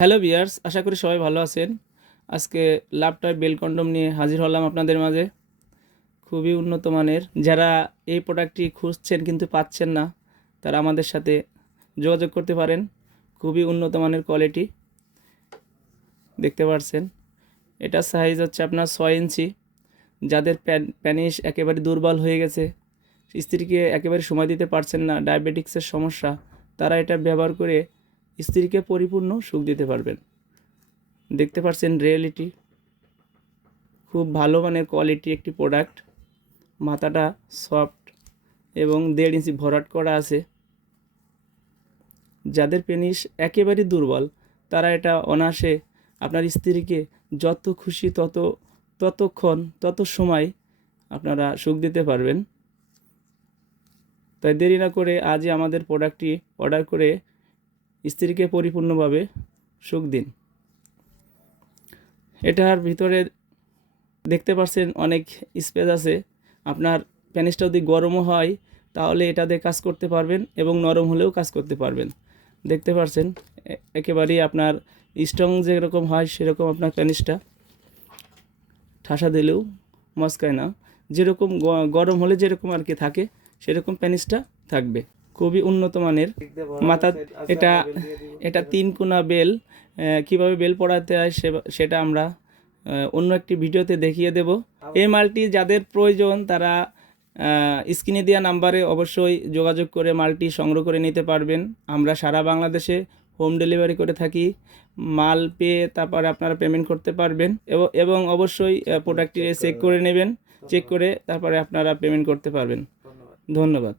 Hello viewers, আশা করি সবাই ভালো আছেন। আজকে লাভ টয় বেল কন্ডম নিয়ে হাজির হলাম আপনাদের মাঝে। খুবই উন্নত মানের। যারা এই প্রোডাক্টটি খুঁজছেন কিন্তু পাচ্ছেন না, তারা আমাদের সাথে যোগাযোগ করতে পারেন। খুবই উন্নত মানের কোয়ালিটি, দেখতে পাচ্ছেন। এটা সাইজ হচ্ছে আপনার 6 ইঞ্চি। যাদের প্যানিস একেবারে দুর্বল হয়ে গেছে, স্ত্রীকে একেবারে সময় দিতে পারছেন না, ডায়াবেটিক্সের সমস্যা, তারা এটা ব্যবহার করে স্ত্রীকে পরিপূর্ণ সুখ দিতে পারবেন। দেখতে পাচ্ছেন রিয়েলিটি, খুব ভালো মানের কোয়ালিটি একটি প্রোডাক্ট। মাথাটা সফট এবং 1.5 ইঞ্চি ভরাট করা আছে। যাদের পেনিস একেবারে দুর্বল, তারা এটা অনায়াসে আপনার স্ত্রীকে যত খুশি ততক্ষণ তত সময় আপনারা সুখ দিতে পারবেন। তাই দেরি না করে আজই আমাদের প্রোডাক্টটি অর্ডার করে স্ত্রীকে পরিপূর্ণভাবে সুখ দিন। এটার ভিতরে দেখতে পাচ্ছেন অনেক স্পেস আছে। আপনার প্যানিসটা যদি গরমও হয় তাহলে এটা দিয়ে কাজ করতে পারবেন এবং নরম হলেও কাজ করতে পারবেন। দেখতে পাচ্ছেন একেবারেই আপনার স্ট্রং যেরকম হয় সেরকম আপনার প্যানিসটা, ঠাসা দিলেও মস্কায় না। যেরকম গরম হলে যেরকম আর কি থাকে সেরকম প্যানিসটা থাকবে। খুবই উন্নত মানের। মাথা এটা এটা 3 কোনা বেল। কীভাবে বেল পড়াতে হয় সেটা আমরা অন্য একটি ভিডিওতে দেখিয়ে দেব। এই মালটি যাদের প্রয়োজন তারা স্ক্রিনে দেওয়া নাম্বারে অবশ্যই যোগাযোগ করে মালটি সংগ্রহ করে নিতে পারবেন। আমরা সারা বাংলাদেশে হোম ডেলিভারি করে থাকি। মাল পেয়ে তারপরে আপনারা পেমেন্ট করতে পারবেন এবং অবশ্যই প্রোডাক্টটি চেক করে নেবেন। চেক করে তারপরে আপনারা পেমেন্ট করতে পারবেন। ধন্যবাদ।